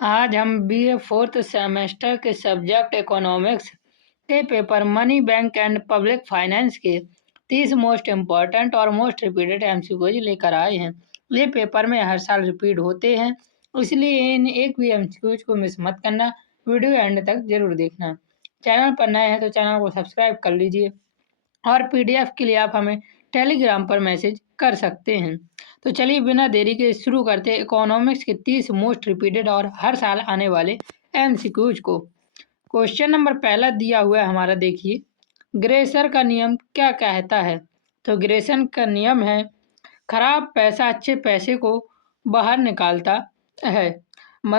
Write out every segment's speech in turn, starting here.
आज हम BA fourth semester के सब्जेक्ट इकोनॉमिक्स के paper money bank and public finance के 30 मोस्ट इम्पॉर्टेंट और मोस्ट रिपीटेड एमसीक्यूज लेकर आए हैं। ये पेपर में हर साल रिपीट होते हैं, इसलिए इन एक भी एमसीक्यूज को मिस मत करना। वीडियो एंड तक जरूर देखना। चैनल पर नए हैं तो चैनल को सब्सक्राइब कर लीजिए और पीडीएफ के लिए आप हमें टेलीग्राम पर मैसेज कर सकते हैं। तो चलिए बिना देरी के शुरू करते हैं इकोनॉमिक्स के 30 मोस्ट रिपीटेड और हर साल आने वाले एमसीक्यूज को। क्वेश्चन नंबर पहला दिया हुआ है हमारा, देखिए, ग्रेसर का नियम क्या कहता है? तो ग्रेसन का नियम है, खराब पैसा अच्छे पैसे को बाहर निकालता है।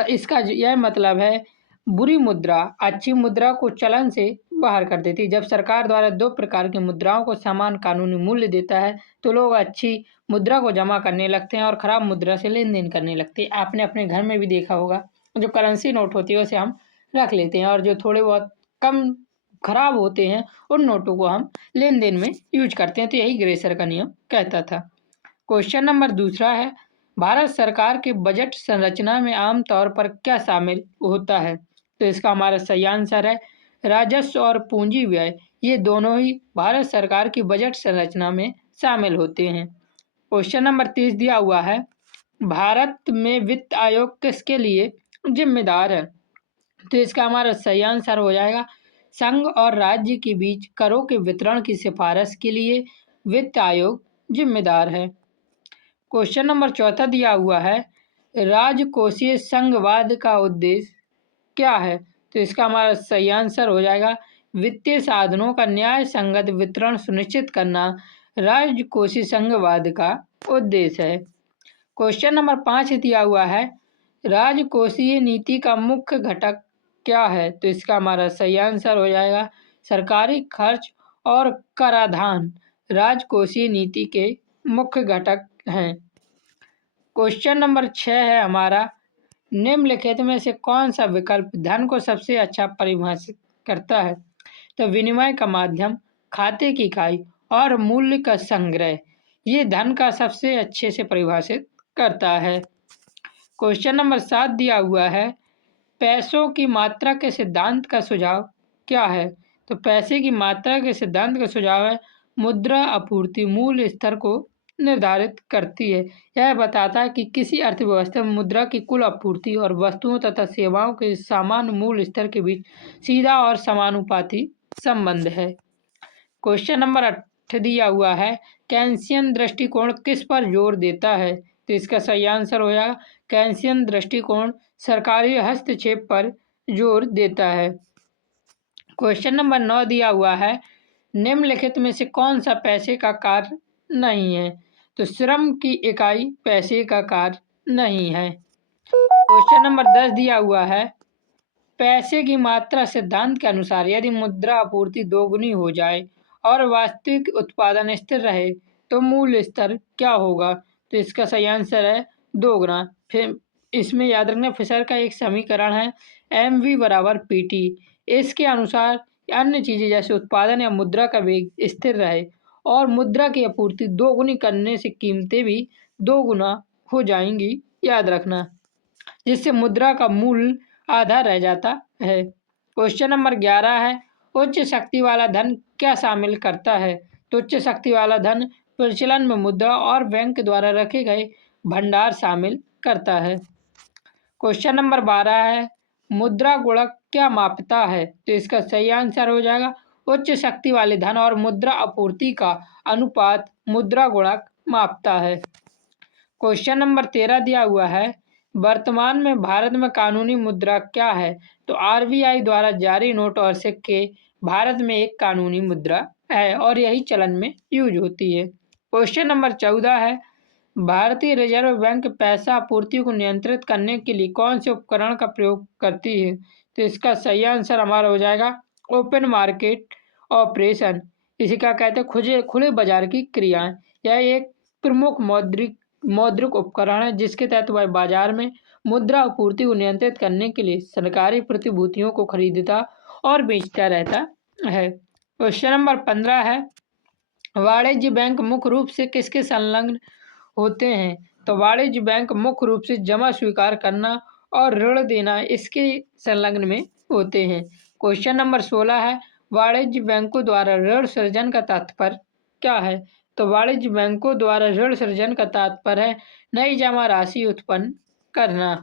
इसका यह मतलब है, बुरी मुद्रा अच्छी मुद्रा को चलन से बाहर कर देती है। जब सरकार द्वारा दो प्रकार की मुद्राओं को समान कानूनी मूल्य देता है तो लोग अच्छी मुद्रा को जमा करने लगते हैं और खराब मुद्रा से लेन देन करने लगते हैं। आपने अपने घर में भी देखा होगा, जो करेंसी नोट होती है उसे हम रख लेते हैं और जो थोड़े बहुत कम खराब होते हैं उन नोटों को हम लेन देन में यूज करते हैं। तो यही ग्रेसर का नियम कहता था। क्वेश्चन नंबर दूसरा है, भारत सरकार के बजट संरचना में आमतौर पर क्या शामिल होता है? तो इसका हमारा सही आंसर है, राजस्व और पूंजी व्यय, ये दोनों ही भारत सरकार की बजट संरचना में शामिल होते हैं। क्वेश्चन नंबर 30 दिया हुआ है, भारत में वित्त आयोग किसके लिए जिम्मेदार है? तो इसका हमारा सही आंसर हो जाएगा, संघ और राज्य के बीच करों के वितरण की सिफारिश के लिए वित्त आयोग जिम्मेदार है। क्वेश्चन नंबर चौथा दिया हुआ है, राजकोषीय संघवाद का उद्देश्य क्या है? तो इसका हमारा सही आंसर हो जाएगा, वित्तीय साधनों का न्याय संगत वितरण सुनिश्चित करना राजकोषीय संघवाद का उद्देश्य है। क्वेश्चन नंबर 5 दिया हुआ है, राजकोषीय नीति का मुख्य घटक क्या है? तो इसका हमारा सही आंसर हो जाएगा, सरकारी खर्च और कराधान राजकोषीय नीति के मुख्य घटक हैं। क्वेश्चन नंबर 6 है हमारा, निम्नलिखित में से कौन सा विकल्प धन को सबसे अच्छा परिभाषित करता है? तो विनिमय का माध्यम, खाते की इकाई और मूल्य का संग्रह, ये धन का सबसे अच्छे से परिभाषित करता है। क्वेश्चन नंबर 7 दिया हुआ है, पैसों की मात्रा के सिद्धांत का सुझाव क्या है? तो पैसे की मात्रा के सिद्धांत का सुझाव है, मुद्रा आपूर्ति मूल्य स्तर को निर्धारित करती है। यह बताता है कि किसी अर्थव्यवस्था में मुद्रा की कुल आपूर्ति और वस्तुओं तथा सेवाओं के समान मूल्य स्तर के बीच सीधा और समानुपाती संबंध है। क्वेश्चन नंबर 8 दिया हुआ है, केंसियन दृष्टिकोण किस पर जोर देता है? तो इसका सही आंसर हो जाएगा, केंसियन दृष्टिकोण सरकारी हस्तक्षेप पर जोर देता है। क्वेश्चन नंबर 9 दिया हुआ है, निम्नलिखित में से कौन सा पैसे का कार्य नहीं है? तो श्रम की इकाई पैसे का कार्य नहीं है। क्वेश्चन नंबर 10 दिया हुआ है, पैसे की मात्रा सिद्धांत के अनुसार यदि मुद्रा आपूर्ति दोगुनी हो जाए और वास्तविक उत्पादन स्थिर रहे तो मूल्य स्तर क्या होगा? तो इसका सही आंसर है, 2 गुना। फिर इसमें याद रखना, फिशर का एक समीकरण है mv बराबर pt। इसके अनुसार अन्य चीज़ें जैसे उत्पादन या मुद्रा का वेग स्थिर रहे और मुद्रा की आपूर्ति दोगुनी करने से कीमतें भी 2 गुना हो जाएंगी, याद रखना, जिससे मुद्रा का मूल्य आधा रह जाता है। क्वेश्चन नंबर 11 है, उच्च शक्ति वाला धन क्या शामिल करता है? तो उच्च शक्ति वाला धन प्रचलन में मुद्रा और बैंक द्वारा रखे गए भंडार शामिल करता है। क्वेश्चन नंबर 12 है, मुद्रा गुणक क्या मापता है? तो इसका सही आंसर हो जाएगा, उच्च शक्ति वाले धन और मुद्रा आपूर्ति का अनुपात मुद्रा गुणक मापता है। क्वेश्चन नंबर 13 दिया हुआ है, वर्तमान में भारत में कानूनी मुद्रा क्या है? तो आरबीआई द्वारा जारी नोट और सिक्के भारत में एक कानूनी मुद्रा है और यही चलन में यूज होती है। क्वेश्चन नंबर 14 है, भारतीय रिजर्व बैंक पैसा आपूर्ति को नियंत्रित करने के लिए कौन से उपकरण का प्रयोग करती है? तो इसका सही आंसर हमारा हो जाएगा, ओपन मार्केट ऑपरेशन। इसी का कहते हैं खुले बाजार की क्रियाएं। यह एक प्रमुख मौद्रिक उपकरण है जिसके तहत वह बाजार में मुद्रा आपूर्ति को नियंत्रित करने के लिए सरकारी प्रतिभूतियों को खरीदता और बेचता रहता है। क्वेश्चन नंबर 15 है, वाणिज्य बैंक मुख्य रूप से किसके संलग्न होते हैं? तो वाणिज्य बैंक मुख्य रूप से जमा स्वीकार करना और ऋण देना इसके संलग्न में होते हैं। क्वेश्चन नंबर 16 है, वाणिज्य बैंकों द्वारा ऋण सृजन का तात्पर्य क्या है? तो वाणिज्य बैंकों द्वारा ऋण सृजन का तात्पर्य है नई जमा राशि उत्पन्न करना।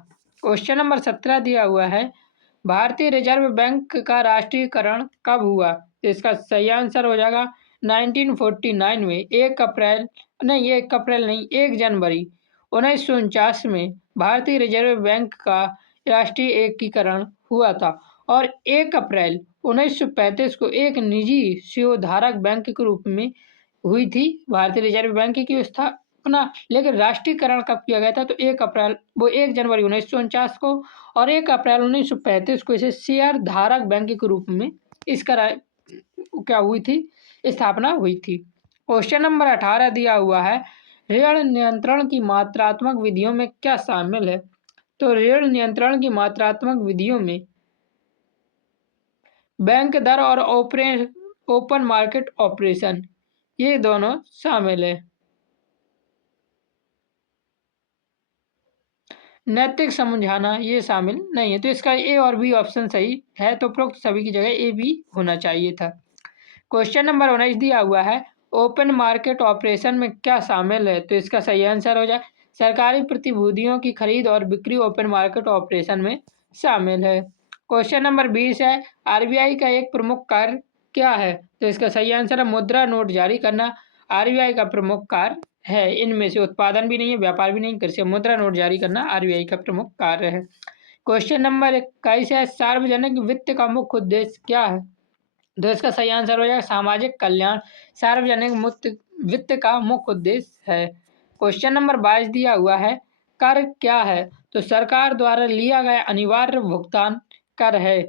क्वेश्चन नंबर 17 दिया हुआ है, भारतीय रिजर्व बैंक का राष्ट्रीयकरण कब हुआ? तो इसका सही आंसर हो जाएगा 1949 में 1 जनवरी 1949 में भारतीय रिजर्व बैंक का राष्ट्रीय एकीकरण हुआ था और 1 अप्रैल 1935 को एक निजी शेयरधारक बैंक के रूप में हुई थी भारतीय रिजर्व बैंक की स्थापना। लेकिन राष्ट्रीयकरण कब किया गया था? तो 1 जनवरी 1949 को और 1 अप्रैल 1935 को इसे शेयर धारक बैंक के रूप में इसका क्या हुई थी? स्थापना हुई थी। क्वेश्चन नंबर 18 दिया हुआ है, ऋण नियंत्रण की मात्रात्मक विधियों में क्या शामिल है? तो ऋण नियंत्रण की मात्रात्मक विधियों में बैंक दर और ओपन मार्केट ऑपरेशन ये दोनों शामिल है। नैतिक समझाना ये शामिल नहीं है, तो इसका ए और बी ऑप्शन सही है, तो उपरोक्त सभी की जगह ए बी होना चाहिए था। क्वेश्चन नंबर 19 दिया हुआ है, ओपन मार्केट ऑपरेशन में क्या शामिल है? तो इसका सही आंसर हो जाए सरकारी प्रतिभूतियों की खरीद और बिक्री ओपन मार्केट ऑपरेशन में शामिल है। क्वेश्चन नंबर 20 है, आरबीआई का एक प्रमुख कार्य क्या है? तो इसका सही आंसर है मुद्रा नोट जारी करना आरबीआई का प्रमुख कार्य है। इनमें से उत्पादन भी नहीं है, व्यापार भी नहीं, कृषि मुद्रा नोट जारी करना आरबीआई का प्रमुख कार्य है। क्वेश्चन नंबर 21 है, सार्वजनिक वित्त का मुख्य उद्देश्य क्या है? तो इसका सही आंसर हो जाएगा सामाजिक कल्याण सार्वजनिक मुक्त वित्त का मुख्य उद्देश्य है। क्वेश्चन नंबर 22 दिया हुआ है, कर क्या है? तो सरकार द्वारा लिया गया अनिवार्य भुगतान कर है।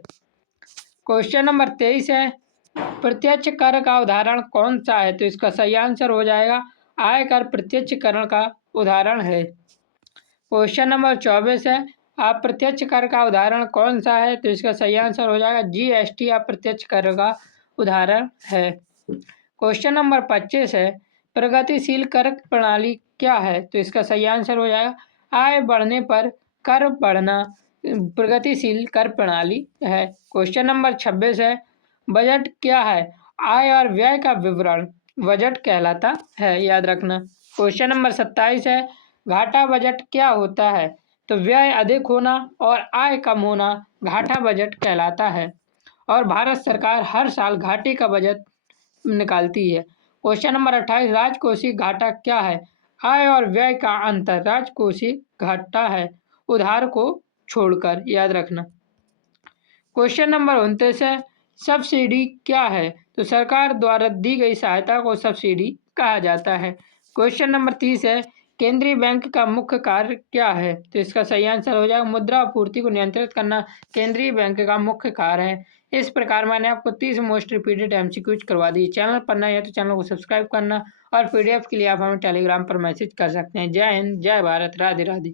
क्वेश्चन नंबर 23 है, प्रत्यक्ष कर का उदाहरण कौन सा है? तो इसका सही आंसर हो जाएगा आयकर प्रत्यक्ष कर का उदाहरण है। क्वेश्चन नंबर 24 है, अप्रत्यक्ष कर का उदाहरण कौन सा है? तो इसका सही आंसर हो जाएगा जीएसटी अप्रत्यक्ष कर का उदाहरण है। क्वेश्चन नंबर 25 है, प्रगतिशील कर प्रणाली क्या है? तो इसका सही आंसर हो जाएगा आय बढ़ने पर कर बढ़ना प्रगतिशील कर प्रणाली है। क्वेश्चन नंबर 26 है, बजट क्या है? आय और व्यय का विवरण बजट कहलाता है, याद रखना। क्वेश्चन नंबर 27 है, घाटा बजट क्या होता है? तो व्यय अधिक होना और आय कम होना घाटा बजट कहलाता है और भारत सरकार हर साल घाटे का बजट निकालती है। क्वेश्चन नंबर 28, राजकोषीय घाटा क्या है? आय और व्यय का अंतर राजकोषीय घाटा है उधार को छोड़कर, याद रखना। क्वेश्चन नंबर 29 है, सब्सिडी क्या है? तो सरकार द्वारा दी गई सहायता को सब्सिडी कहा जाता है। क्वेश्चन नंबर 30 है, केंद्रीय बैंक का मुख्य कार्य क्या है? तो इसका सही आंसर हो जाएगा मुद्रा आपूर्ति को नियंत्रित करना केंद्रीय बैंक का मुख्य कार्य है। इस प्रकार मैंने आपको 30 मोस्ट रिपीटेड एमसीक्यूज करवा दी। चैनल पर नए हैं तो चैनल को सब्सक्राइब करना और पीडीएफ के लिए आप हमें टेलीग्राम पर मैसेज कर सकते हैं। जय हिंद, जय भारत, राधे राधे।